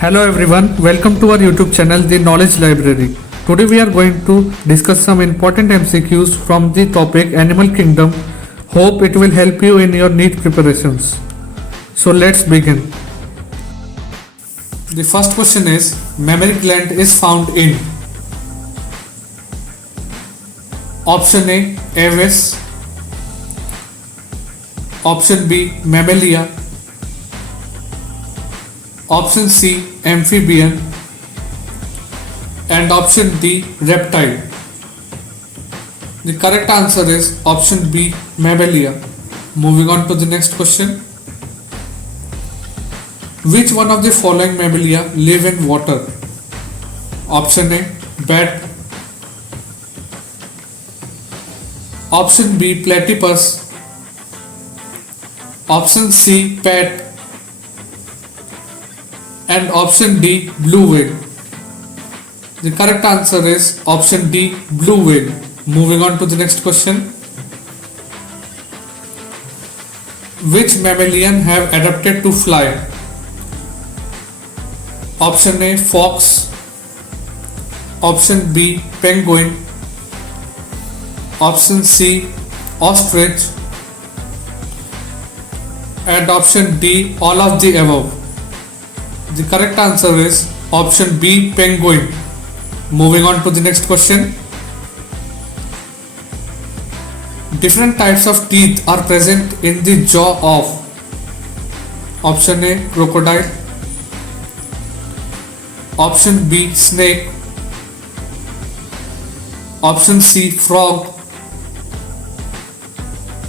Hello everyone, welcome to our YouTube channel The Knowledge Library. Today we are going to discuss some important MCQs from the topic Animal Kingdom. Hope it will help you in your NEET preparations. So let's begin. The first question is, mammary gland is found in option A, Aves, option B, Mammalia, option C, amphibian, and option D, reptile. The correct answer is option B, Mammalia. Moving on to the next question. Which one of the following mammalia live in water? Option A, bat, option B, platypus, option C, pat, and option D, blue whale. The correct answer is option D, blue whale. Moving on to the next question. Which mammalian have adapted to fly? Option A, fox, option B, penguin, option C, ostrich, and option D, all of the above. The correct answer is option B, penguin. Moving on to the next question. Different types of teeth are present in the jaw of option A, crocodile, option B, snake, option C, frog,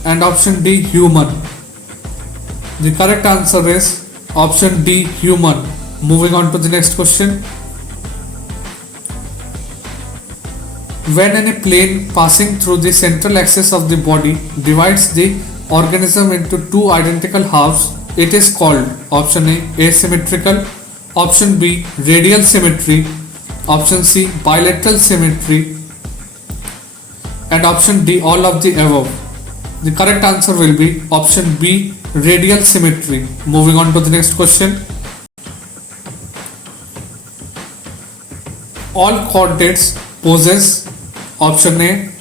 and option D, human. The correct answer is option D, human. Moving on to the next question. When any plane passing through the central axis of the body divides the organism into two identical halves, it is called option A, asymmetrical, option B, radial symmetry, option C, bilateral symmetry, and option D, all of the above. The correct answer will be option B, radial symmetry. Moving on to the next question. All chordates possess option A,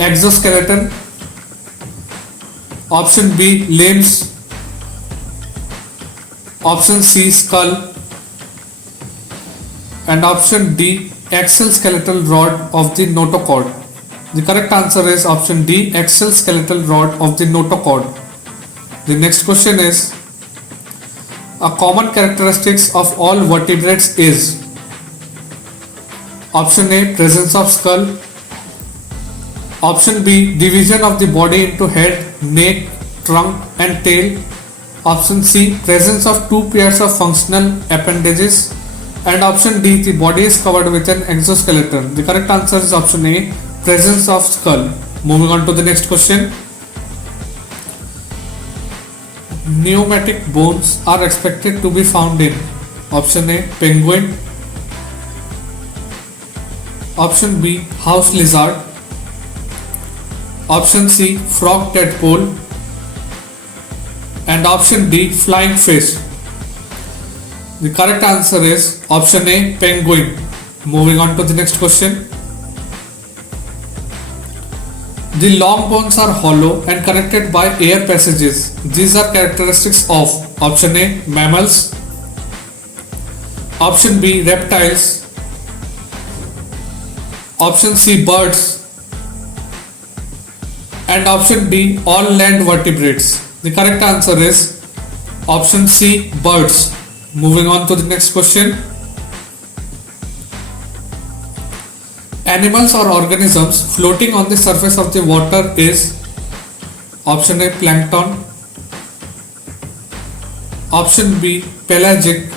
exoskeleton, option B, limbs, option C, skull, and option D, axial skeletal rod of the notochord. The correct answer is option D, axial skeletal rod of the notochord. The next question is, a common characteristics of all vertebrates is option A, presence of skull, option B, division of the body into head, neck, trunk, and tail, option C, presence of two pairs of functional appendages, and option D, the body is covered with an exoskeleton. The correct answer is option A, presence of skull. Moving on to the next question. Pneumatic bones are expected to be found in option A, penguin, option B, house lizard, option C, frog tadpole, and option D, flying fish. The correct answer is option A, penguin. Moving on to the next question. The long bones are hollow and connected by air passages. These are characteristics of option A, mammals, option B, reptiles, option C, birds, and option D, all land vertebrates. The correct answer is option C, birds. Moving on to the next question. Animals or organisms floating on the surface of the water is option A, plankton, option B, pelagic,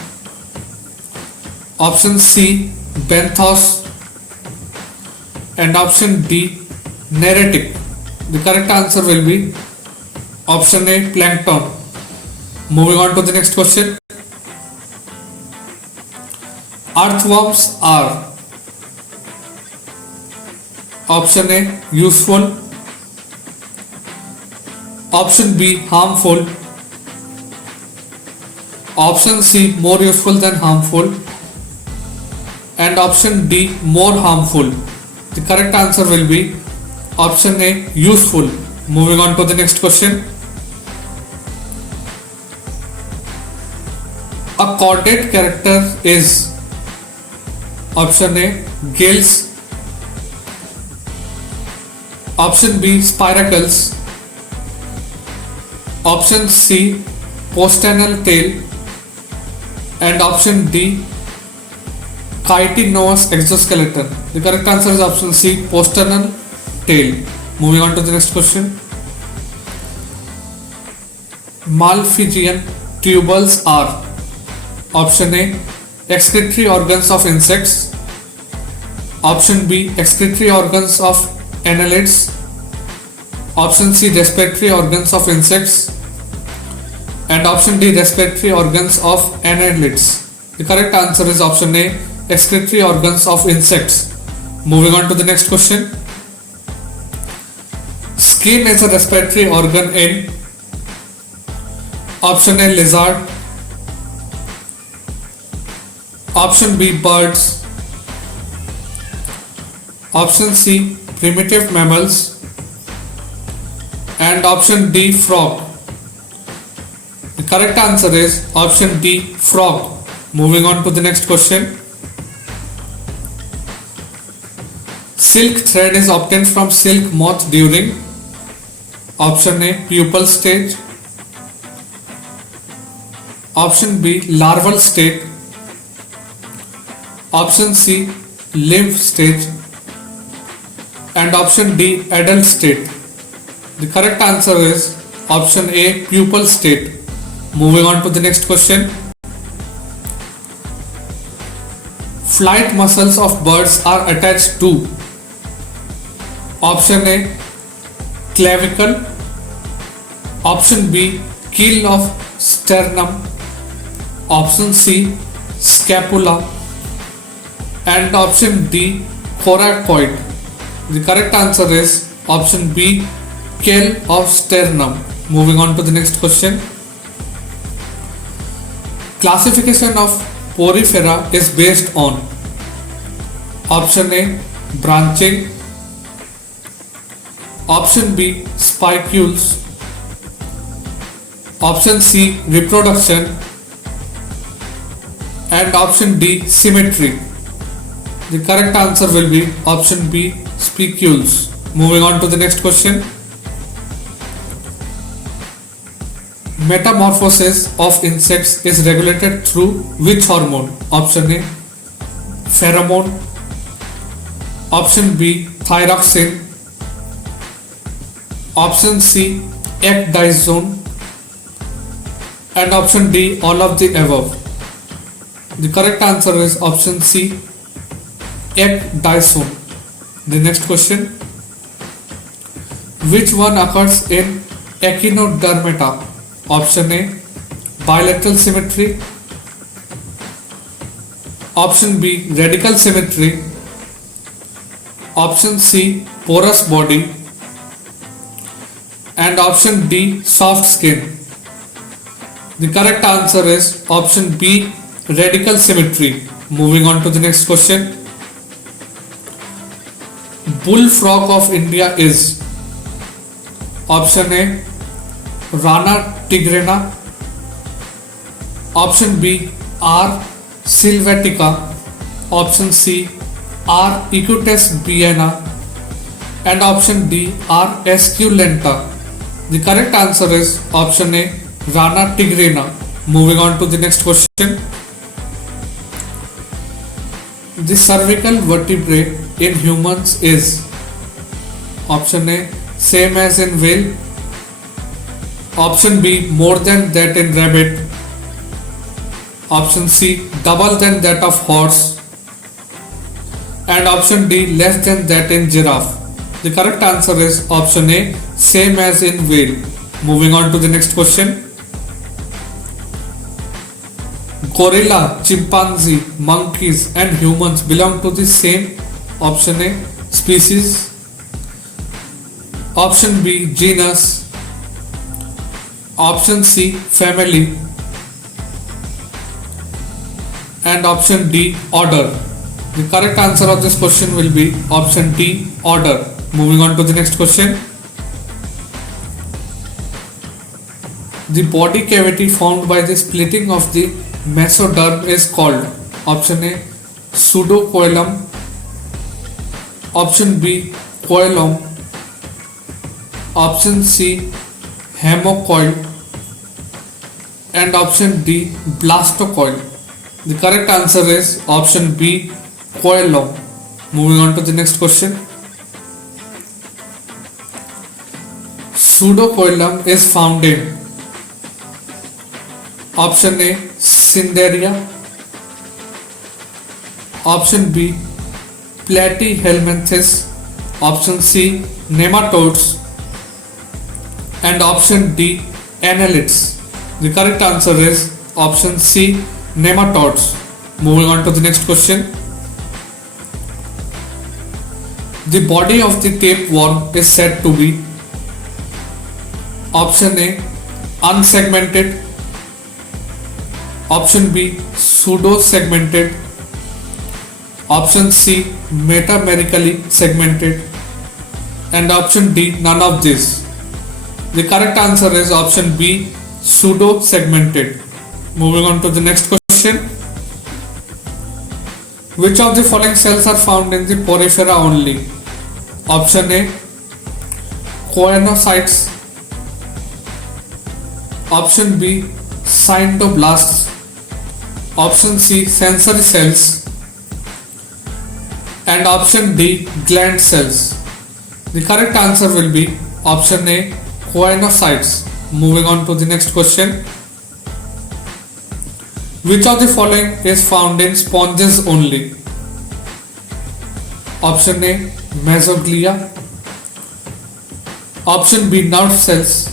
option C, benthos, and option D, neritic. The correct answer will be option A, plankton. Moving on to the next question. Earthworms are option A, useful, option B, harmful, Option C, more useful than harmful. And option D, more harmful. The correct answer will be option A, useful. Moving on to the next question. A chordate character is option A, gills. Option B, spiracles. Option C, posternal tail. And option D, chitinous exoskeleton. The correct answer is option C, posternal tail. Moving on to the next question. Malpighian tubules are option A, excretory organs of insects. Option B, excretory organs of annelids. Option C, respiratory organs of insects. And option D, respiratory organs of annelids. The correct answer is option A, excretory organs of insects. Moving on to the next question. Skin is a respiratory organ in option A, lizard. Option B, birds. Option C, primitive mammals. And option D, frog. The correct answer is option D, frog. Moving on to the next question. Silk thread is obtained from silk moth during option A, pupal stage. Option B, larval state. Option C, lymph stage. And option D, adult state. The correct answer is option A, pupal state. Moving on to the next question. Flight muscles of birds are attached to option A, clavicle. Option B, keel of sternum. Option C, scapula. And option D, coracoid. The correct answer is option B, keel of sternum. Moving on to the next question. Classification of porifera is based on option A, branching. Option B, spicules. Option C, reproduction. And option D, symmetry. The correct answer will be option B, spicules. Moving on to the next question. Metamorphosis of insects is regulated through which hormone? Option A, pheromone. Option B, thyroxine. Option C, ecdysone. And option D, all of the above. The correct answer is option C, ecdysone. The next question. Which one occurs in echinodermata? Option A, bilateral symmetry. Option B, radical symmetry. Option C, porous body. And option D, soft skin. The correct answer is option B, radical symmetry. Moving on to the next question. Bullfrog of India is option A, Rana tigrina. Option B, R. sylvatica. Option C, R. equites biana. And option D, R. esculenta. The correct answer is option A, Rana tigrina. Moving on to the next question. The cervical vertebrae in humans is option A, same as in whale. Option B, more than that in rabbit. Option C, double than that of horse. And option D, less than that in giraffe. The correct answer is option A, same as in whale. Moving on to the next question. Gorilla, chimpanzee, monkeys and humans belong to the same option A, species. Option B, genus. Option C, family. and option D, order. The correct answer of this question will be option D, order. Moving on to the next question. The body cavity formed by the splitting of the mesoderm is called option A, pseudocoelom, option B, coelom, option C, hemocoel, and option D, blastocoel. The correct answer is option B, coelom. Moving on to the next question. Pseudocoelom is found in option A, Cinderia, option B, Platyhelminthes, option C, nematodes, and option D, annelids. The correct answer is option C, nematodes. Moving on to the next question. The body of the tapeworm is said to be option A, unsegmented, option B, pseudo-segmented, option C, metamerically segmented, and option D, none of these. The correct answer is option B, pseudo-segmented. Moving on to the next question. Which of the following cells are found in the porifera only? Option A, choanocytes, option B, cyanoblasts, option C, sensory cells, and option D, gland cells. The correct answer will be option A, choanocytes. Moving on to the next question. Which of the following is found in sponges only? Option A, mesoglea, option B, nerve cells,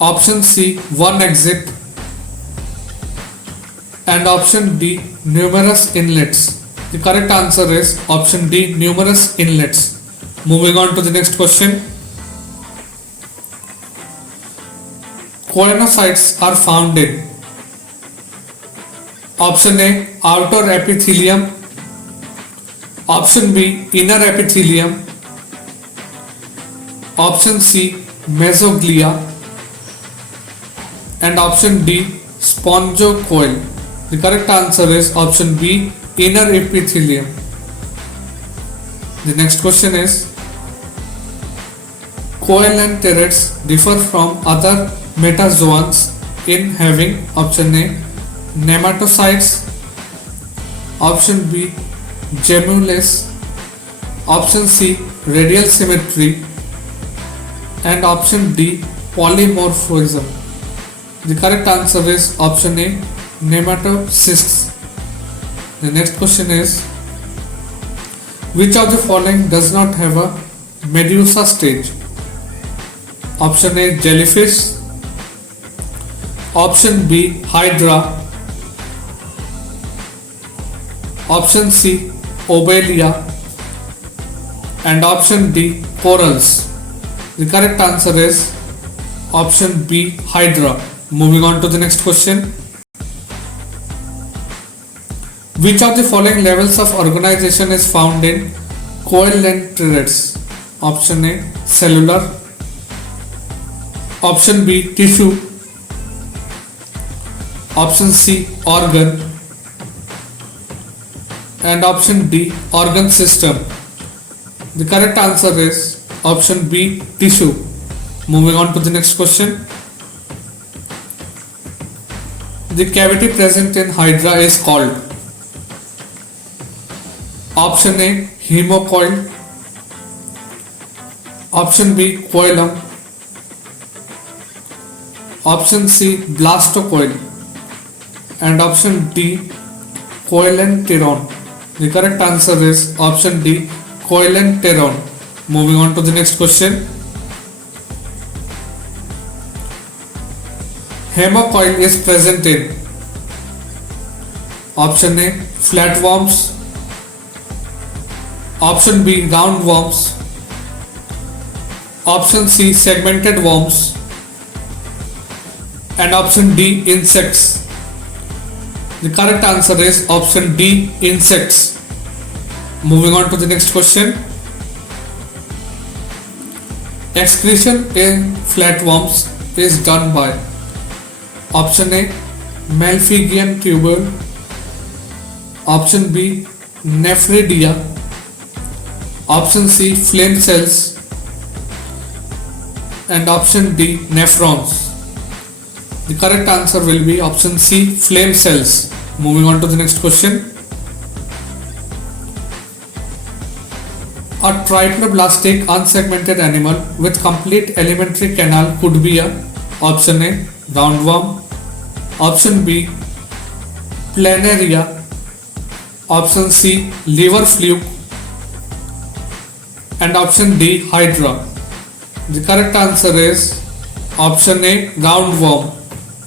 option C, one exit, and option D, numerous inlets. The correct answer is option D, numerous inlets. Moving on to the next question. Choanocytes are found in option A, outer epithelium, option B, inner epithelium, option C, mesoglea, and option D, spongocoel. The correct answer is option B, inner epithelium. The next question is, coelenterids differ from other metazoans in having option A, nematocytes, option B, gemmules, option C, radial symmetry, and option D, polymorphism. The correct answer is option A, nematocysts. The next question is, which of the following does not have a medusa stage? Option A, jellyfish, option B, hydra, option C, obelia, and option D, corals. The correct answer is option B, hydra. Moving on to the next question. Which of the following levels of organization is found in coelenterids? Option A, cellular, option B, tissue, option C, organ, and option D, organ system. The correct answer is option B, tissue. Moving on to the next question. The cavity present in hydra is called option A, hemocoel, option B, coelom, option C, blastocoel, and option D, coelenteron. The correct answer is option D, coelenteron. Moving on to the next question. Hemocoel is present in option A, flatworms, option B, roundworms, option C, segmented worms, and option D, insects. The correct answer is option D, insects. Moving on to the next question. Excretion in flatworms is done by option A, Malpighian tubule, option B, Nephridia, option C, flame cells, and option D, nephrons. The correct answer will be option C, flame cells. Moving on to the next question. A triploblastic unsegmented animal with complete alimentary canal could be a option A, roundworm, option B, planaria, option C, liver fluke, and option D, hydra. The correct answer is option A, roundworm.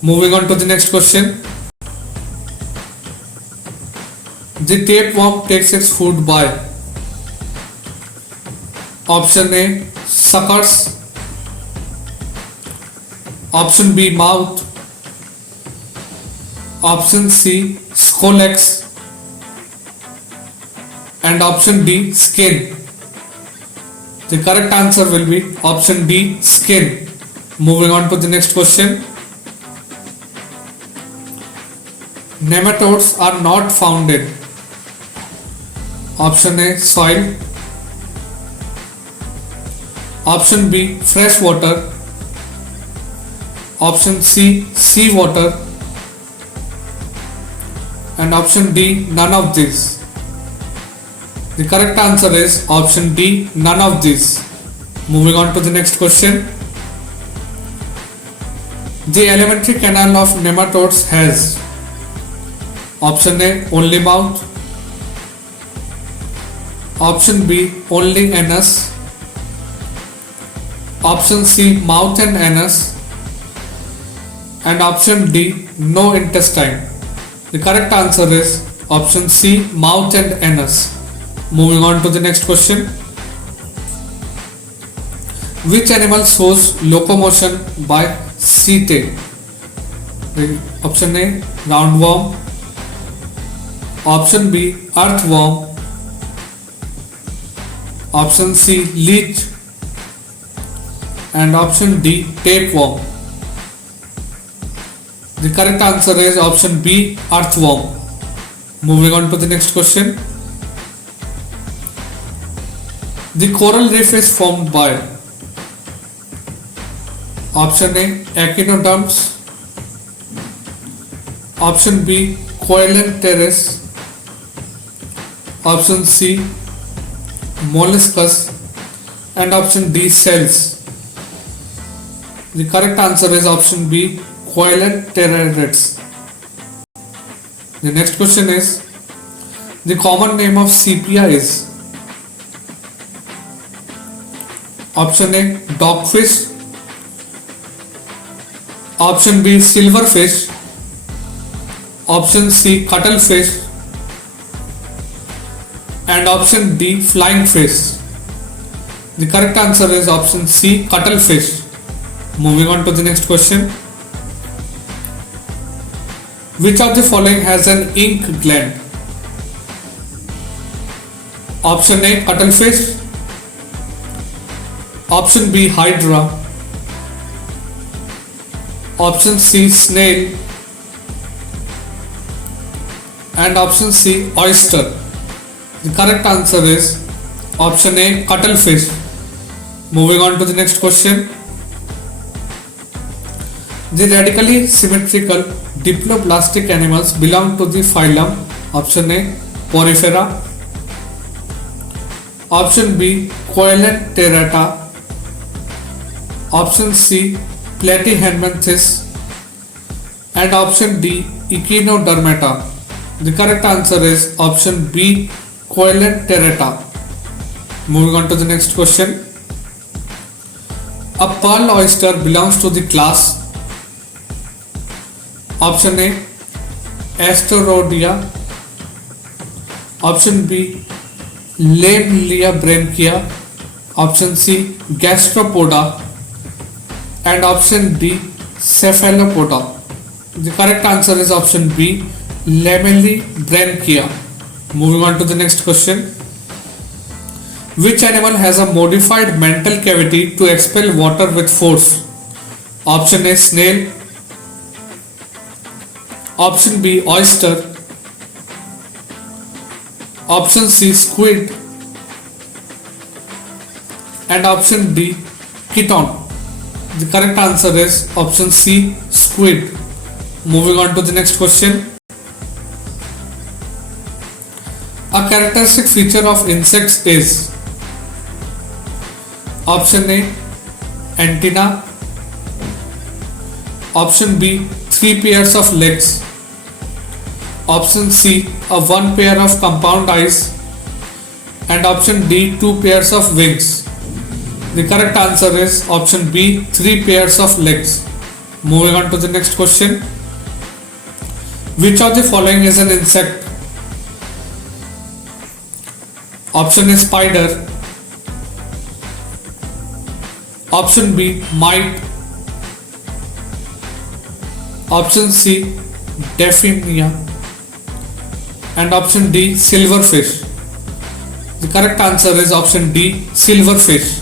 Moving on to the next question. The tapeworm takes its food by option A, suckers, option B, mouth, option C, scolex, and option D, skin. The correct answer will be option D, skin. Moving on to the next question. Nematodes are not found in option A, soil, option B, fresh water, option C, sea water, and option D, none of these. The correct answer is option D, none of these. Moving on to the next question. The alimentary canal of nematodes has option A, only mouth, option B, only anus, option C, mouth and anus, and option D, no intestine. The correct answer is option C, mouth and anus. Moving on to the next question. Which animal shows locomotion by setae? Option A, roundworm, option B, earthworm, option C, leech, and option D, tapeworm. The correct answer is option B, earthworm. Moving on to the next question. The coral reef is formed by option A, echinoderms, option B, coelenterus, option C, molluscus, and option D, shells. The correct answer is option B, coelenterus. The next question is, the common name of sepia is option A, dogfish, option B, silverfish, option C, cuttlefish, and option D, flying fish. The correct answer is option C, cuttlefish. Moving on to the next question. Which of the following has an ink gland? Option A, cuttlefish, option B, hydra, option C, snail, and option C, oyster. The correct answer is option A, cuttlefish. Moving on to the next question. The radically symmetrical diploblastic animals belong to the phylum option A, Porifera, option B, Coelenterata, option C, Platyhelminthes, and option D, Echinodermata. The correct answer is option B, Coelenterata. Moving on to the next question. A pearl oyster belongs to the class option A, Asterodia, option B, Lamella branchia, option C, Gastropoda, and option D, Cephalopoda. The correct answer is option B, Lamellibranchia. Moving on to the next question. Which animal has a modified mental cavity to expel water with force? Option A, snail. Option B, oyster. Option C, squid. And option D, Keton. The correct answer is option C, squid. Moving on to the next question. A characteristic feature of insects is option A, antenna. Option B, 3 pairs of legs. Option C, a 1 pair of compound eyes. And option D, 2 pairs of wings. The correct answer is option B, 3 pairs of legs. Moving on to the next question. Which of the following is an insect? Option A, spider. Option B, mite. Option C, Daphnia. And option D, silverfish. The correct answer is option D, silverfish.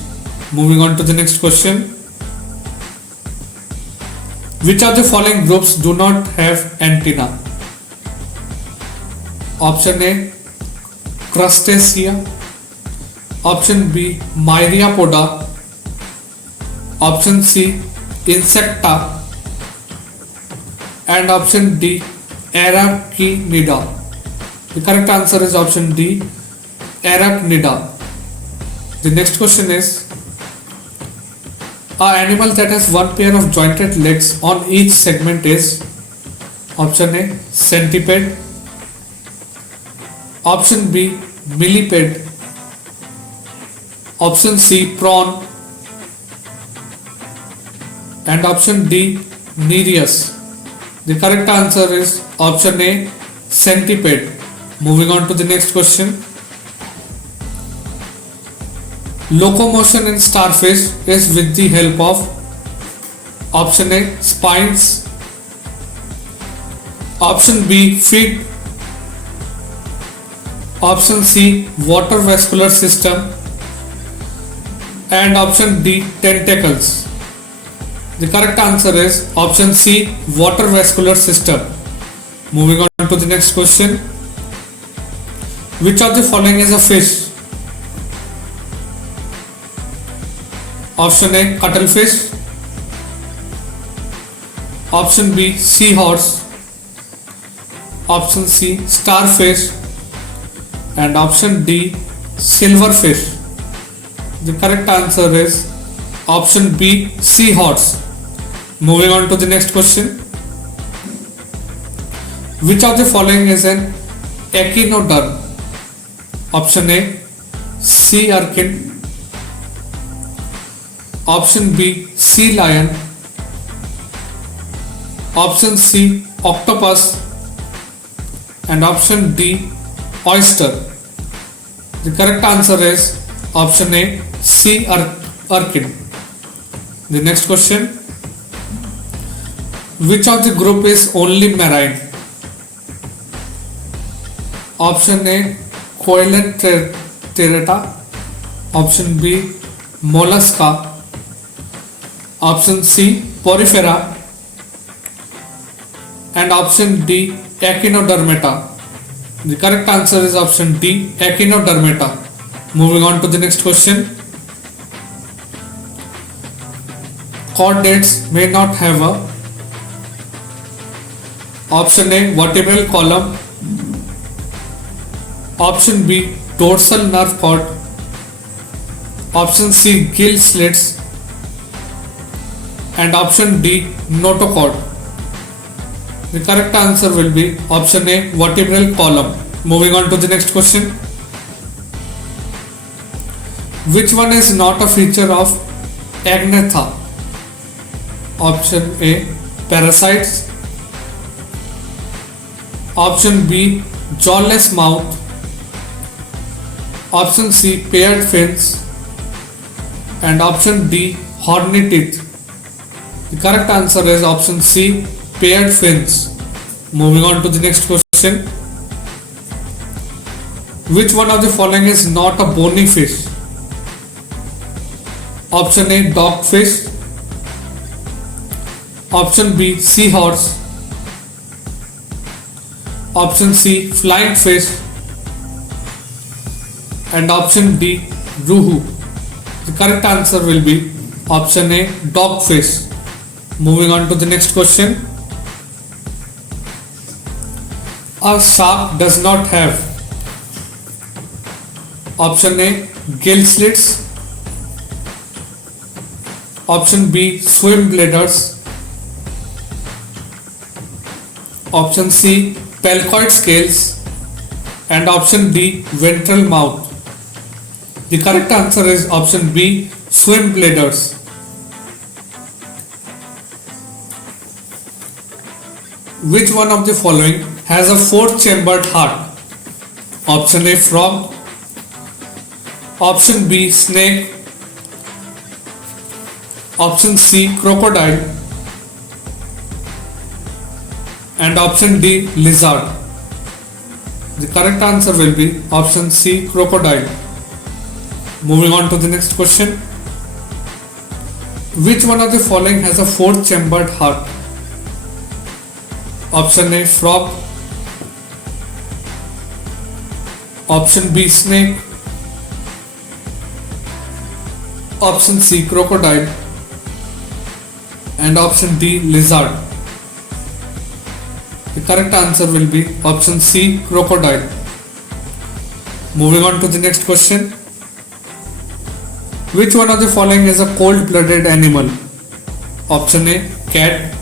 Moving on to the next question. Which of the following groups do not have antenna? Option A, Crustacea. Option B, Myriapoda. Option C, Insecta. And option D, Arachnida. The correct answer is option D, Arachnida. The next question is, an animal that has 1 pair of jointed legs on each segment is option A, centipede. Option B, millipede. Option C, prawn. And option D, Nereus. The correct answer is option A, centipede. Moving on to the next question. Locomotion in starfish is with the help of option A, spines. Option B, feet. Option C, water vascular system. And option D, tentacles. The correct answer is option C, water vascular system. Moving on to the next question. Which of the following is a fish? Option A, cuttlefish. Option B, seahorse. Option C, starfish. And option D, silverfish. The correct answer is option B, seahorse. Moving on to the next question. Which of the following is an echinoderm? Option A, sea urchin. Option B, sea lion. Option C, octopus. And option D, oyster. The correct answer is option A, sea urchin. The next question. Which of the group is only marine? Option A, Coelenterata. Option B, Mollusca. Option C, Porifera. And option D, Echinodermata. The correct answer is option D, Echinodermata. Moving on to the next question. Chordates may not have a option A, vertebral column. Option B, dorsal nerve cord. Option C, gill slits. And option D, notochord. The correct answer will be option A, vertebral column. Moving on to the next question. Which one is not a feature of Agnatha? Option A, parasites. Option B, jawless mouth. Option C, paired fins. And option D, horny teeth. The correct answer is option C, paired fins. Moving on to the next question. Which one of the following is not a bony fish? Option A, dogfish. Option B, seahorse. Option C, flying fish. And option D, ruhu. The correct answer will be option A, dogfish. Moving on to the next question. A shark does not have option A, gill slits. Option B, swim bladders. Option C, pelcoid scales. And option D, ventral mouth. The correct answer is option B, swim bladders. Which one of the following has a four-chambered heart? Option A, frog. Option B, snake. Option C, crocodile. And option D, lizard. The correct answer will be option C, crocodile. Moving on to the next question. Which one of the following has a four-chambered heart? Option A, frog. Option B, snake. Option C, crocodile. And option D, lizard. The correct answer will be option C, crocodile. Moving on to the next question. Which one of the following is a cold-blooded animal? Option A, cat.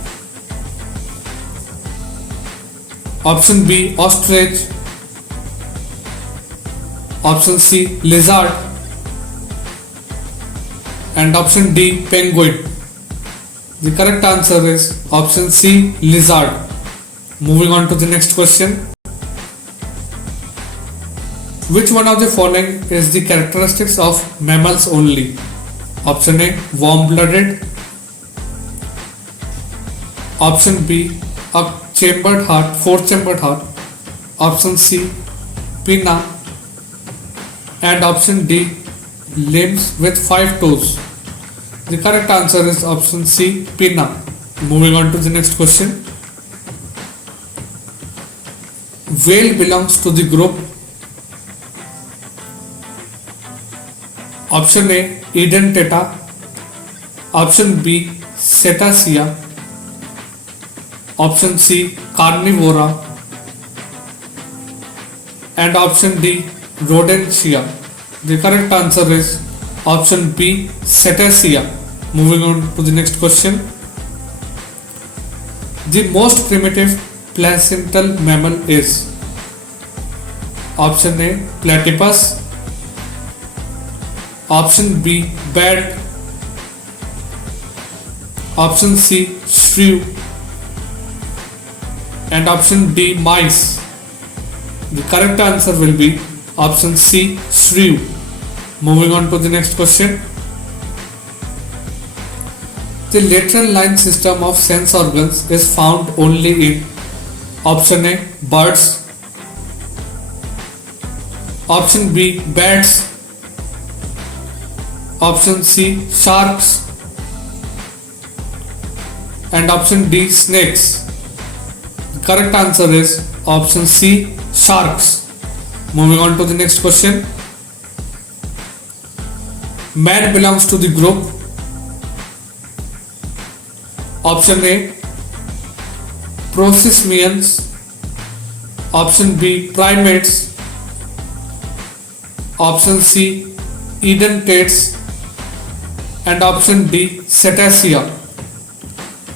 Option B, ostrich. Option C, lizard. And option D, penguin. The correct answer is option C, lizard. Moving on to the next question. Which one of the following is the characteristics of mammals only? Option A, warm-blooded. Option B, a chambered heart, four-chambered heart. Option C, pinna. And option D, limbs with 5 toes. The correct answer is option C, pinna. Moving on to the next question. Whale belongs to the group. Option A, Edentata. Option B, Cetacea. Option C, Carnivora. And option D, Rodentia. The correct answer is option B, Cetacea. Moving on to the next question. The most primitive placental mammal is option A, platypus. Option B, bat. Option C, shrew. And option D, mice. The correct answer will be option C, shrew. Moving on to the next question. The lateral line system of sense organs is found only in option A, birds. Option B, bats. Option C, sharks. And option D, snakes. The correct answer is option C, sharks. Moving on to the next question. Man belongs to the group. Option A, Prosimians. Option B, primates. Option C, edentates. And option D, cetacea.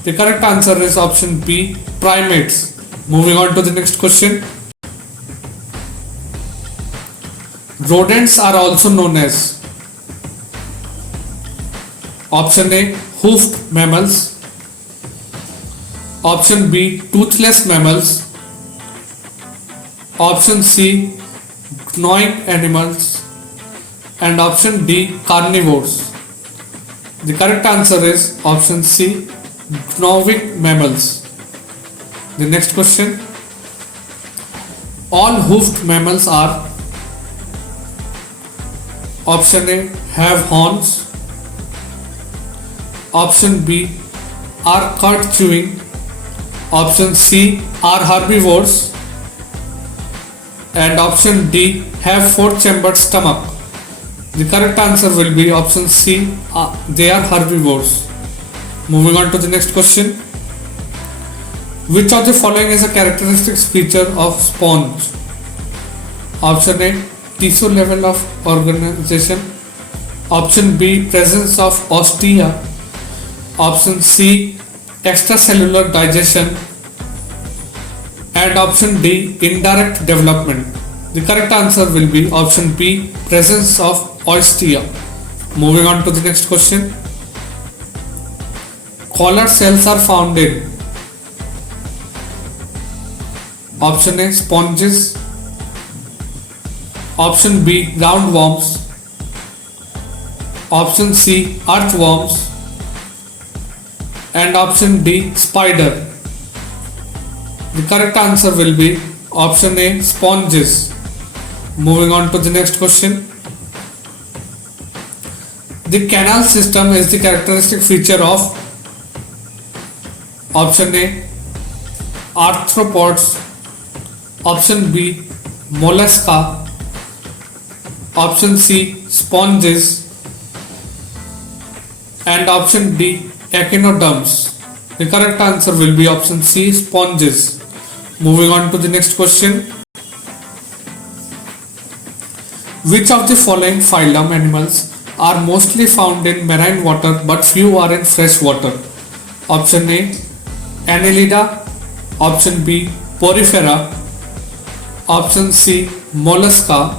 The correct answer is option B, primates. Moving on to the next question. Rodents are also known as option A, hoofed mammals. Option B, toothless mammals. Option C, gnawing animals. And option D, carnivores. The correct answer is option C, gnawing mammals. The next question. All hoofed mammals are option A have horns, option B are cud chewing, option C are herbivores, and option D have four-chambered stomach. The correct answer will be option C, they are herbivores. Moving on to the next question. Which of the following is a characteristic feature of sponge? Option A, tissue level of organization. Option B, presence of ostia. Option C, extracellular digestion. And option D, indirect development. The correct answer will be option B, presence of ostia. Moving on to the next question. Collar cells are found in option A, sponges. Option B, roundworms. Option C, earthworms. And option D, spider. The correct answer will be option A, sponges. Moving on to the next question. The canal system is the characteristic feature of option A, arthropods. Option B, mollusca. Option C, sponges. And option D, echinoderms. The correct answer will be option C, sponges. Moving on to the next question. Which of the following phylum animals are mostly found in marine water but few are in fresh water? Option A, Annelida. Option B, Porifera. Option C, mollusca.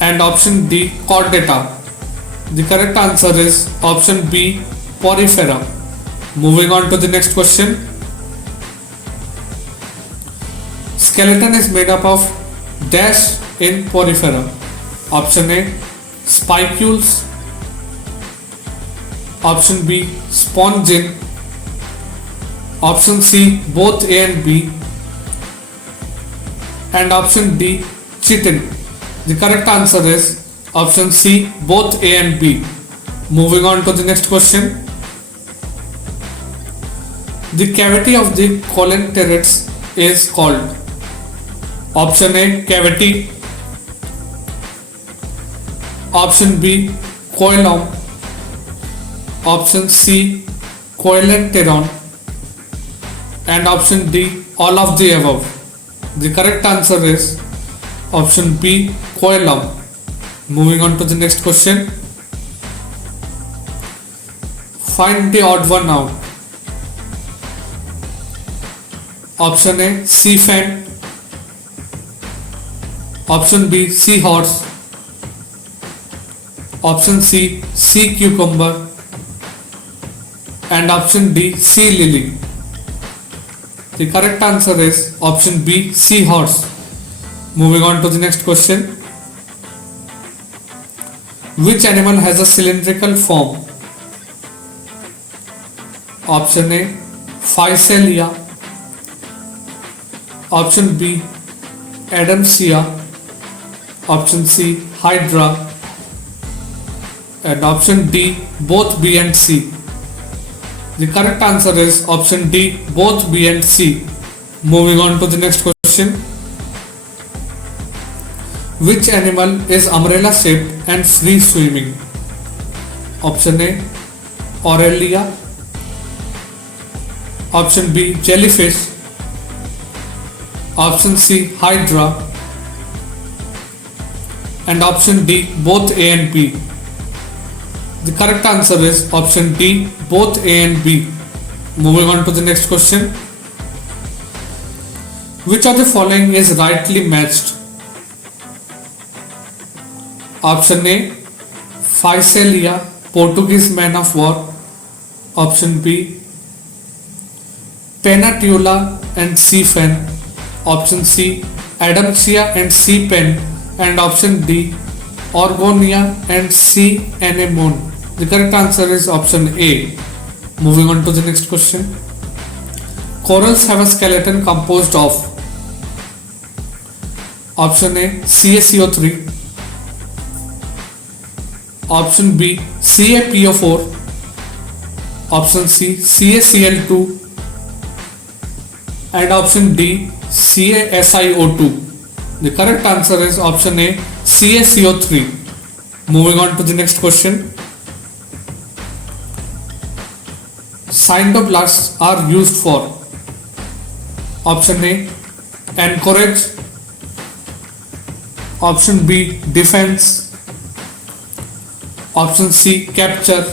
And option D, chordata. The correct answer is option B, Porifera. Moving on to the next question. Skeleton is made up of dash in Porifera. Option A, spicules. Option B, spongin. Option C, both A and B. And option D, chitin. The correct answer is option C, both A and B. Moving on to the next question. The cavity of the coelenterids is called option A, cavity. Option B, coelom. Option C, coelenteron. And option D, all of the above. The correct answer is option B, coelom. Moving on to the next question. Find the odd one out. Option A, sea fan. Option B, seahorse. Option C, sea cucumber. And option D, sea lily. The correct answer is option B, seahorse. Moving on to the next question. Which animal has a cylindrical form? Option A, Physalia. Option B, Adamsia. Option C, Hydra. And option D, both B and C. The correct answer is option D, both B and C. Moving on to the next question. Which animal is umbrella shaped and free swimming? Option A, Aurelia. Option B, jellyfish. Option C, Hydra. And option D, both A and B. The correct answer is option D, both A and B. Moving on to the next question. Which of the following is rightly matched? Option A, Physalia, Portuguese man of war. Option B, Penatula and sea fan. Option C, Adamsia and sea pen. And option D, Orgonia and sea anemone. The correct answer is option A. Moving on to the next question. Corals have a skeleton composed of option A CaCO3, option B CaPO4, option C CaCl2, and option D CaSiO2. The correct answer is option A CaCO3. Moving on to the next question. Cyanoblasts are used for option A anchorage, option B defense, option C capture,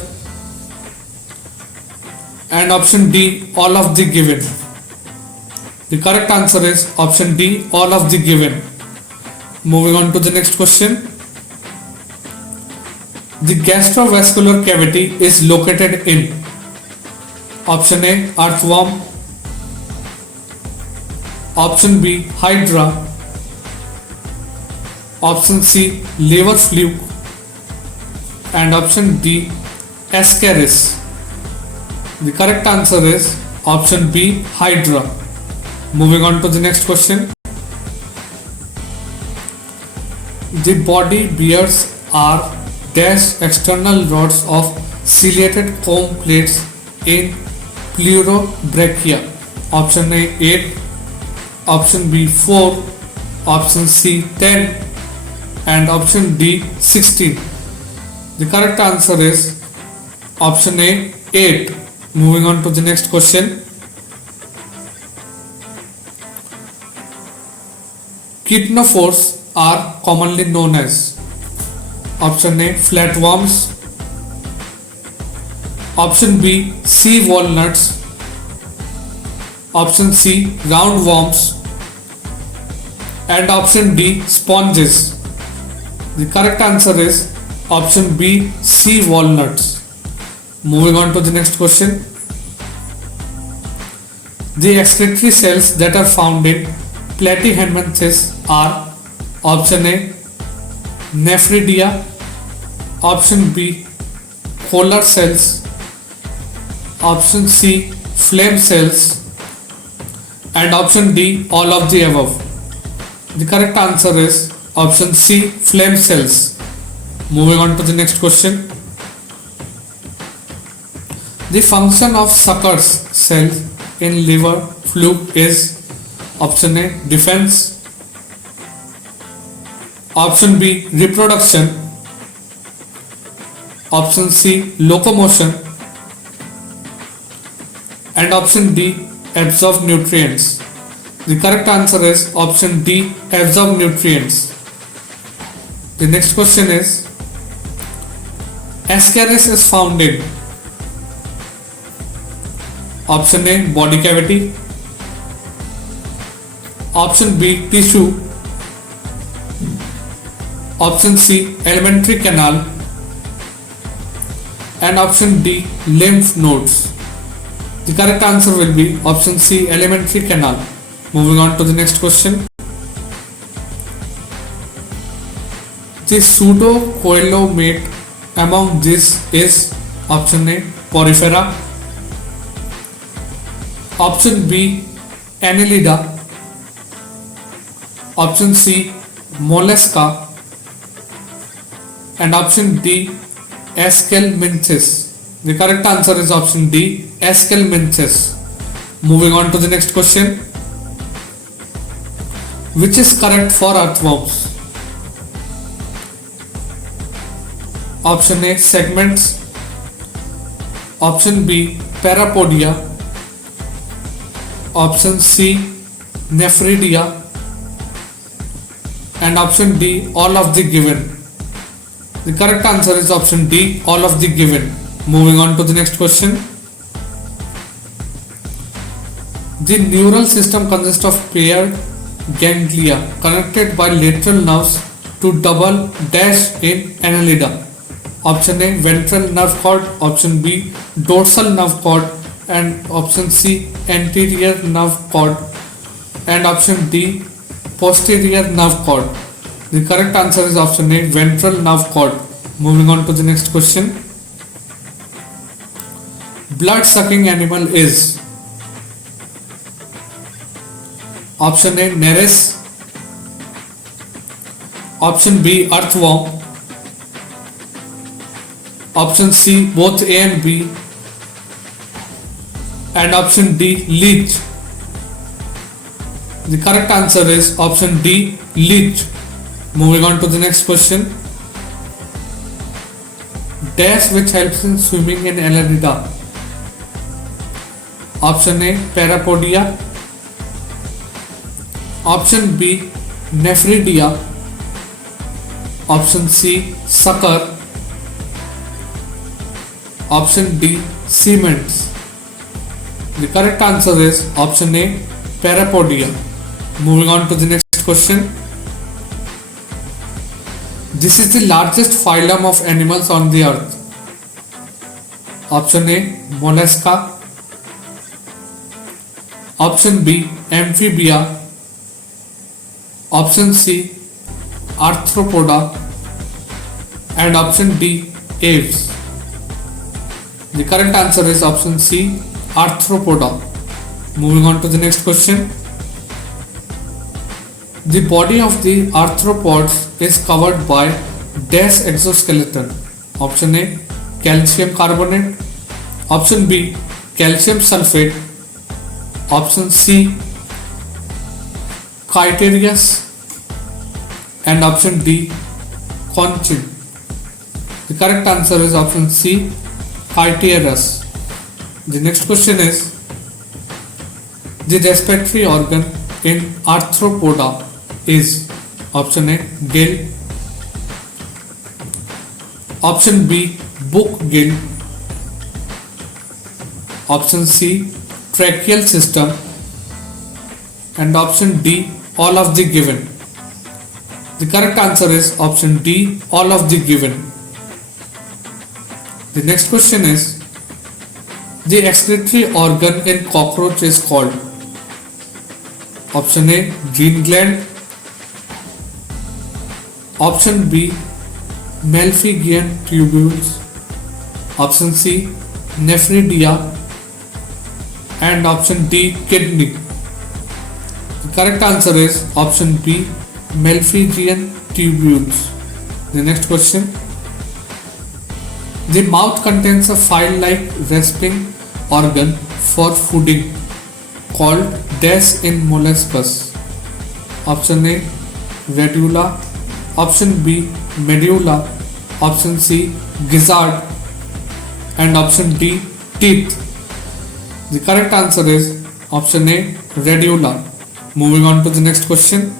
and option D all of the given. The correct answer is option D all of the given. Moving on to the next question. The gastrovascular cavity is located in option A earthworm, option B hydra, option C liver fluke, and option D ascaris. The correct answer is option B hydra. Moving on to the next question. The body bears are dash external rods of ciliated comb plates in pleurobrachia. Option A 8, option B 4, option C 10, and option D 16. The correct answer is option A 8. Moving on to the next question. Chitinophores are commonly known as option A flatworms, option B sea walnuts, option C roundworms, and option D sponges. The correct answer is option B sea walnuts. Moving on to the next question. The excretory cells that are found in platyhelminthes are option A nephridia, option B Kohler cells, option C flame cells, and option D all of the above. The correct answer is option C flame cells. Moving on to the next question. The function of Sacker's cells in liver fluke is option A defense, option B reproduction, option C locomotion, and option D absorb nutrients. The correct answer is option D absorb nutrients. The next question is ascaris is found in option A body cavity, option B tissue, option C alimentary canal, and option D lymph nodes. The correct answer will be option C alimentary canal. Moving on to the next question. The pseudocoelomate among these is option A porifera, option B annelida, option C mollusca, and option D Aschelminthes. The correct answer is option D Aschelminthes. Moving on to the next question. Which is correct for earthworms? Option A segments, option B parapodia, option C nephridia, and option D all of the given. The correct answer is option D all of the given. Moving on to the next question. The neural system consists of paired ganglia connected by lateral nerves to double dash in annelida. Option A ventral nerve cord, option B dorsal nerve cord, and option C anterior nerve cord, and option D posterior nerve cord. The correct answer is option A ventral nerve cord. Moving on to the next question. Blood sucking animal is Option A, Nereis. Option B, earthworm. Option C, both A and B. And option D, leech. The correct answer is option D, leech. Moving on to the next question. Dash which helps in swimming in Annelida. Option A, Parapodia. Option B, Nephridia. Option C, sucker. Option D, cements. The correct answer is option A, Parapodia. Moving on to the next question. This is the largest phylum of animals on the earth. Option A, Mollusca. Option B, Amphibia. Option C, Arthropoda. And option D, Aves. The correct answer is option C, Arthropoda. Moving on to the next question. The body of the arthropods is covered by dash exoskeleton. Option A, calcium carbonate. Option B, calcium sulfate. Option C, Chyterius. And option D, conchin. The correct answer is option C, Chyterius. The next question is the respiratory organ in arthropoda is option A, gill. Option B, book gill. Option C, tracheal system. And option D, all of the given. The correct answer is option D, all of the given. The next question is the excretory organ in cockroach is called option A, green gland. Option B, Malpighian tubules. Option C, Nephridia. And option D, kidney. The correct answer is option B, Malpighian tubules. The next question. The mouth contains a file-like rasping organ for fooding called dash in molluscus. Option A, radula. Option B, medulla. Option C, gizzard. And option D, teeth. The correct answer is option A, radula. Moving on to the next question.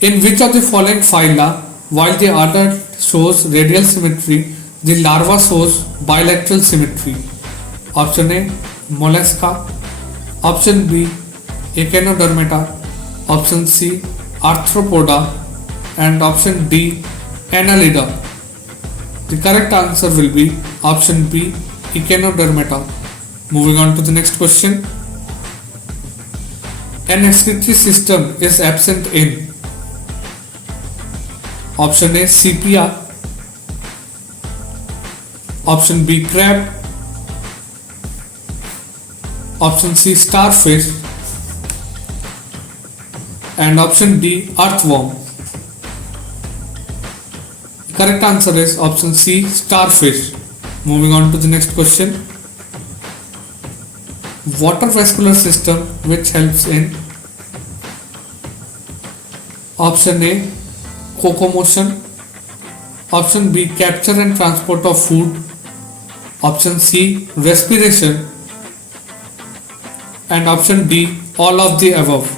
In which of the following phyla, while the adult shows radial symmetry, the larva shows bilateral symmetry? Option A, Mollusca. Option B, Echinodermata. Option C, Arthropoda. And option D, Annelida. The correct answer will be option B, Echinodermata. Moving on to the next question. An excretory system is absent in option A, sepia. Option B, crab. Option C, starfish. And option D, earthworm. The correct answer is option C, starfish. Moving on to the next question. Water vascular system which helps in option A, locomotion. Option B, capture and transport of food. Option C, respiration. And option D, all of the above.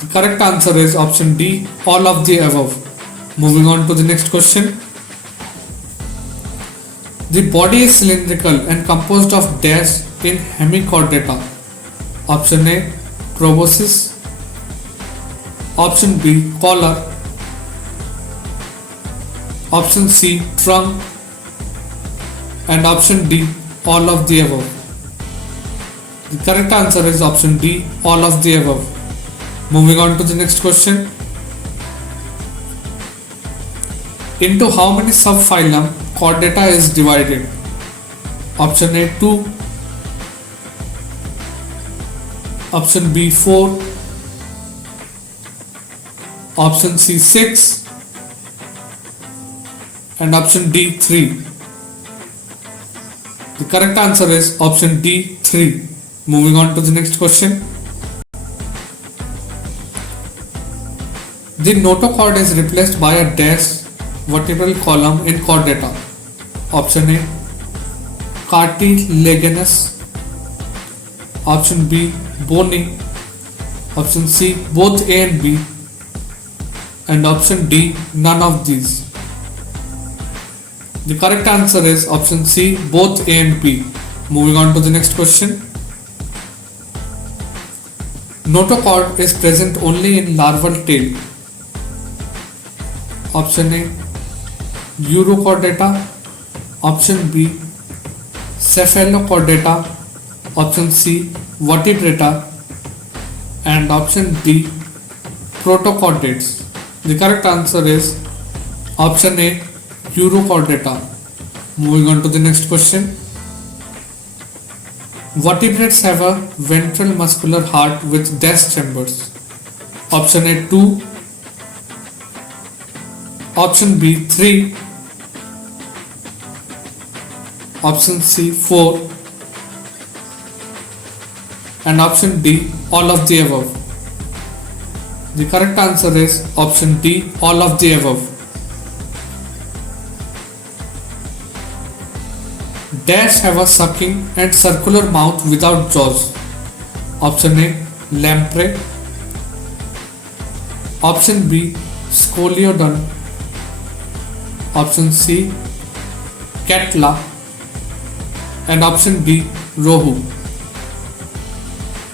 The correct answer is option D, all of the above. Moving on to the next question. The body is cylindrical and composed of dash in hemichordata. Option A, proboscis. Option B, collar. Option C, trunk. And option D, all of the above. The correct answer is option D, all of the above. Moving on to the next question. Into how many subphylum chordata is divided? Option A, 2. option B 4, option C 6, and option D 3. The correct answer is option D 3. Moving on to the next question. The notochord is replaced by a dash vertebral column in chordata. Option A cartilaginous, option B bony, option C both A and B, and option D none of these. The correct answer is option C both A and B. Moving on to the next question. Notochord is present only in larval tail. Option A Urochordata, option B Cephalochordata, option C Vertebrata, and option D Protochordates. The correct answer is option A Urochordata. Moving on to the next question. Vertebrates have a ventral muscular heart with dash chambers. Option A 2, option B 3, option C 4, and option D all of the above. The correct answer is option D all of the above. Dash have a sucking and circular mouth without jaws. Option A lamprey, option B scoliodon, option C catla, and option D rohu.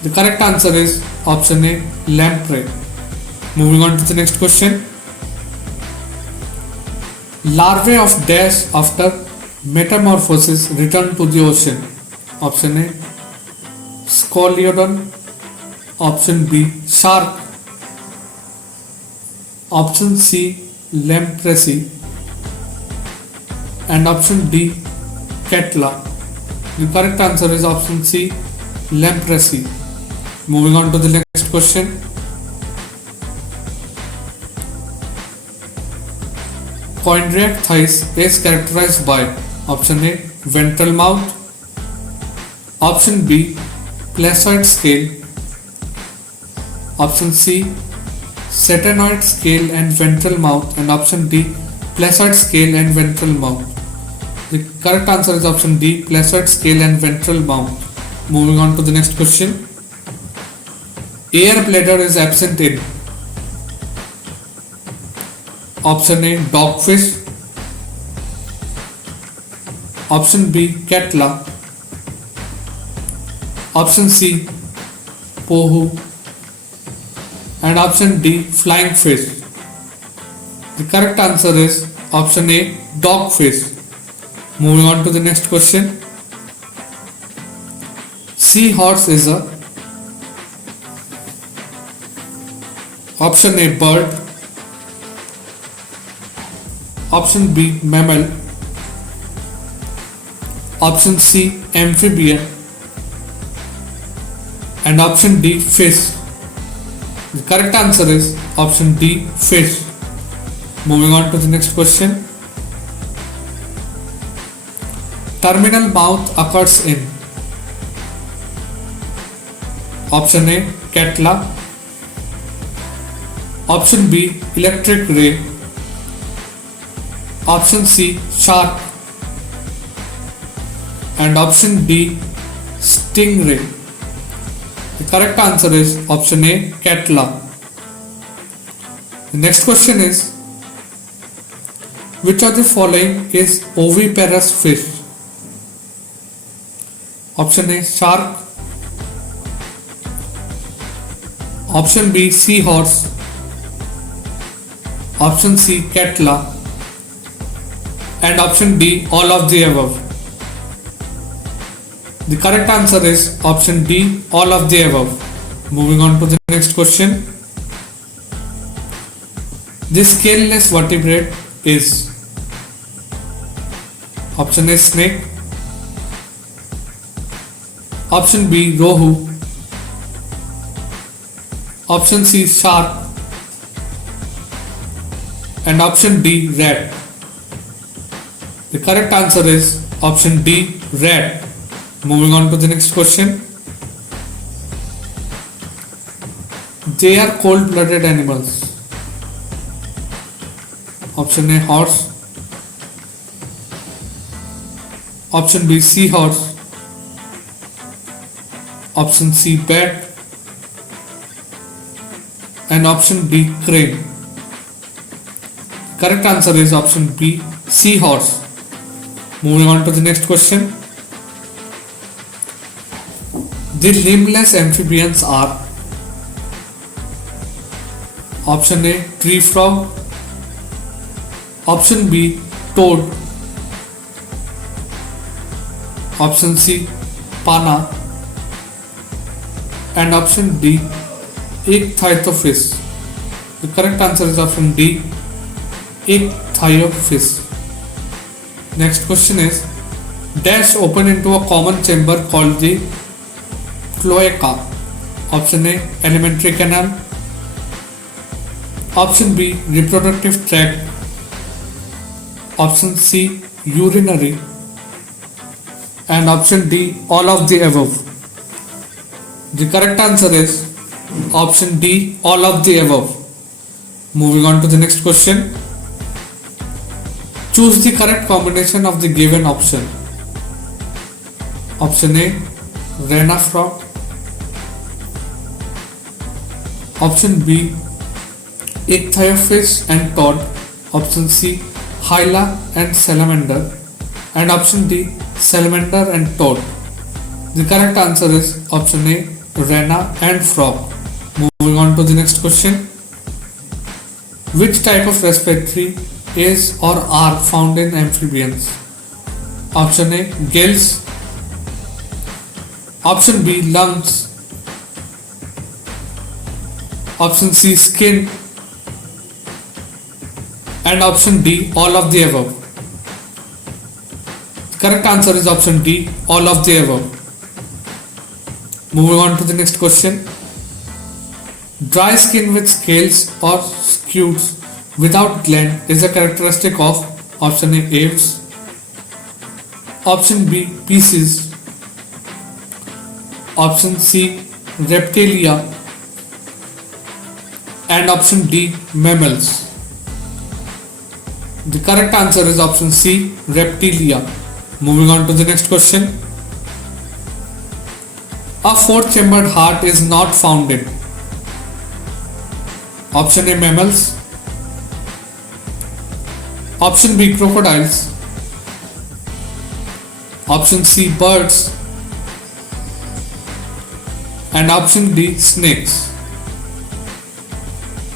The correct answer is option A lamprey. Moving on to the next question. Larvae of dash after metamorphosis return to the ocean. Option A scoliodon, option B shark, option C lamprey, and option D catla. The correct answer is option C lamprey. Moving on to the next question. Chondriac thighs is characterized by option A ventral mouth, option B placoid scale, option C satanoid scale and ventral mouth, and option D placoid scale and ventral mouth. The correct answer is option D placoid scale and ventral mouth. Moving on to the next question. Air bladder is absent in option A dogfish, option B catla, option C pohu, and option D flying fish. The correct answer is option A dogfish. Moving on to the next question. Seahorse is a option A bird, option B mammal, option C amphibian, and option D fish. The correct answer is option D fish. Moving on to the next question. Terminal mouth occurs in option A catla, option B electric ray, option C shark, and option D stingray. The correct answer is option A catla. The next question is, which of the following is oviparous fish? Option A shark, option B seahorse, option C catla, and option D all of the above. The correct answer is option D all of the above. Moving on to the next question. The scaleless vertebrate is option A snake, option B rohu, Option C, shark. And option D, rat. The correct answer is option D, rat. Moving on to the next question. They are cold-blooded animals. Option A, horse. Option B, seahorse. Option C, bat. And option D, crane. Correct answer is option B, seahorse. Moving on to the next question. The limbless amphibians are option A, tree frog. Option B, toad. Option C, pana. And option D, ichthyophis. The correct answer is option D, ichthyophis. Next question is, dash open into a common chamber called the cloaca. Option A, alimentary canal. Option B, reproductive tract. Option C, urinary. And option D, all of the above. The correct answer is option D, all of the above. Moving on to the next question. Choose the correct combination of the given option. Option A, rana frog. Option B, ichthyophis and toad. Option C, hyla and salamander. And option D, salamander and toad. The correct answer is option A, rana and frog. Moving on to the next question. Which type of respiratory is or are found in amphibians? Option A, gills. Option B, lungs. Option C, skin. And option D, all of the above. Correct answer is option D, all of the above. Moving on to the next question. Dry skin with scales or scutes without gland is a characteristic of option A, aves. Option B, pisces. Option C, reptilia. And option D, mammals. The correct answer is option C, reptilia. Moving on to the next question. A four-chambered heart is not found in option A, mammals. Option B, crocodiles. Option C, birds. And option D, snakes.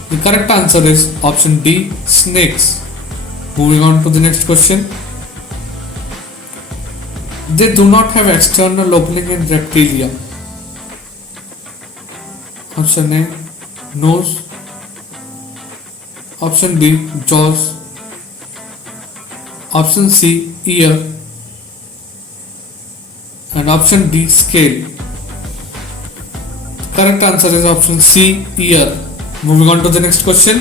The correct answer is option D, snakes. Moving on to the next question. They do not have external opening in reptilia. Option A, nose. Option B, jaws. Option C, ear. And option D, scale. Correct answer is option C, ear. Moving on to the next question.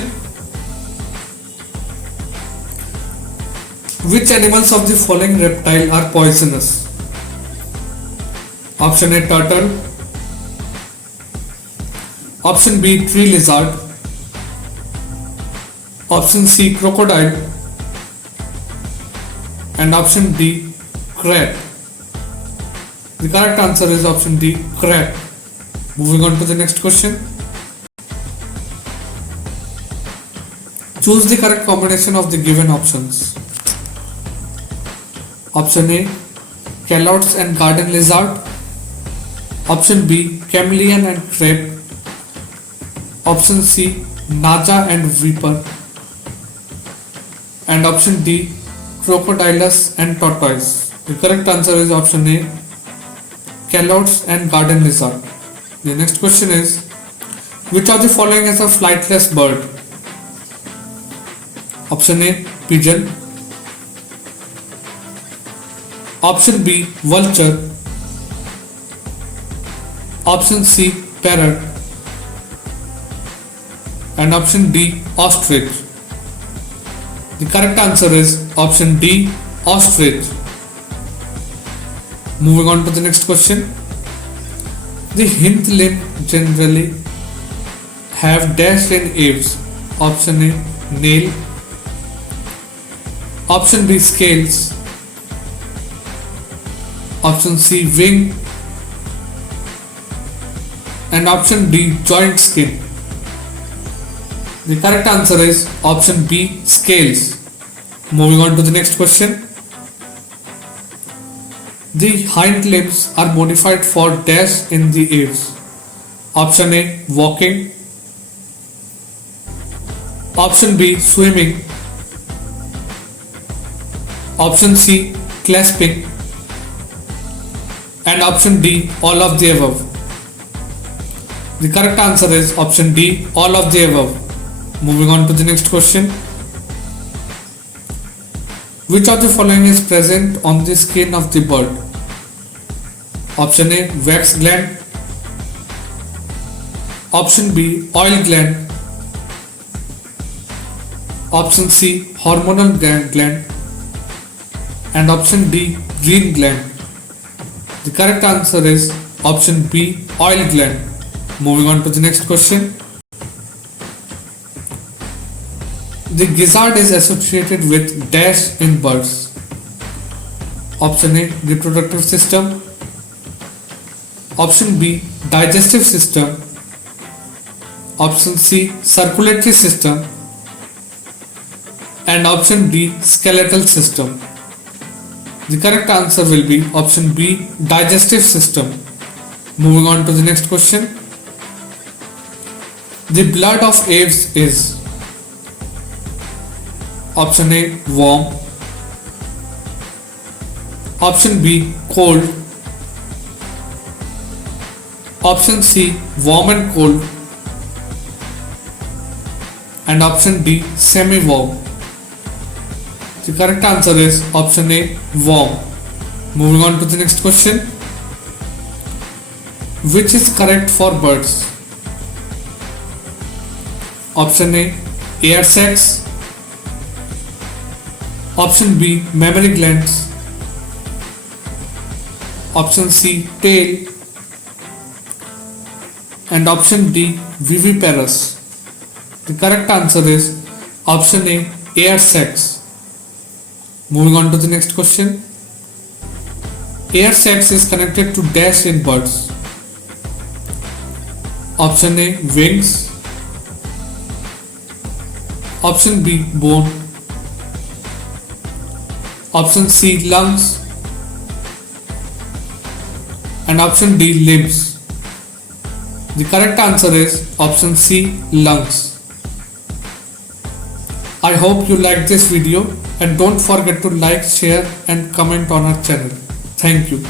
Which animals of the following reptile are poisonous? Option A, turtle. Option B, tree lizard. Option C, crocodile. And option D, crab. The correct answer is option D, crab. Moving on to the next question. Choose the correct combination of the given options. Option A, calots and garden lizard. Option B, chameleon and crab. Option C, naja and viper. And option D, crocodilus and tortoise. The correct answer is option A, calots and garden lizard. The next question is, which of the following is a flightless bird? Option A, pigeon. Option B, vulture. Option C, parrot. and option D, ostrich. The correct answer is option D, ostrich. Moving on to the next question. The hind limb generally have dash in aves. Option A, nail. Option B, scales. Option C, wing. And option D, joint skin. The correct answer is option B, scales. Moving on to the next question. The hind limbs are modified for dash in the aves. Option A, walking. Option B, swimming. Option C, clasping. And option D, all of the above. The correct answer is option D, all of the above. Moving on to the next question. Which of the following is present on the skin of the bird? Option A, wax gland. Option B, oil gland. Option C, hormonal gland. And option D, green gland. The correct answer is option B, oil gland. Moving on to the next question. The gizzard is associated with dash in birds. Option A, reproductive system. Option B, digestive system. Option C, circulatory system. And option D, skeletal system. The correct answer will be option B, digestive system. Moving on to the next question. The blood of aves is option A, warm. Option B, cold. Option C, warm and cold. And option D, semi-warm. The correct answer is option A, warm. Moving on to the next question. Which is correct for birds? Option A, air sacs. Option B, mammary glands. Option C, tail. And option D, viviparous. The correct answer is option A, air sacs. Moving on to the next question. Air sacs is connected to dash in birds. Option A, wings. Option B, bone. Option C, lungs. And option D, limbs. The correct answer is option C, lungs. I hope you liked this video and don't forget to like, share and comment on our channel. Thank you.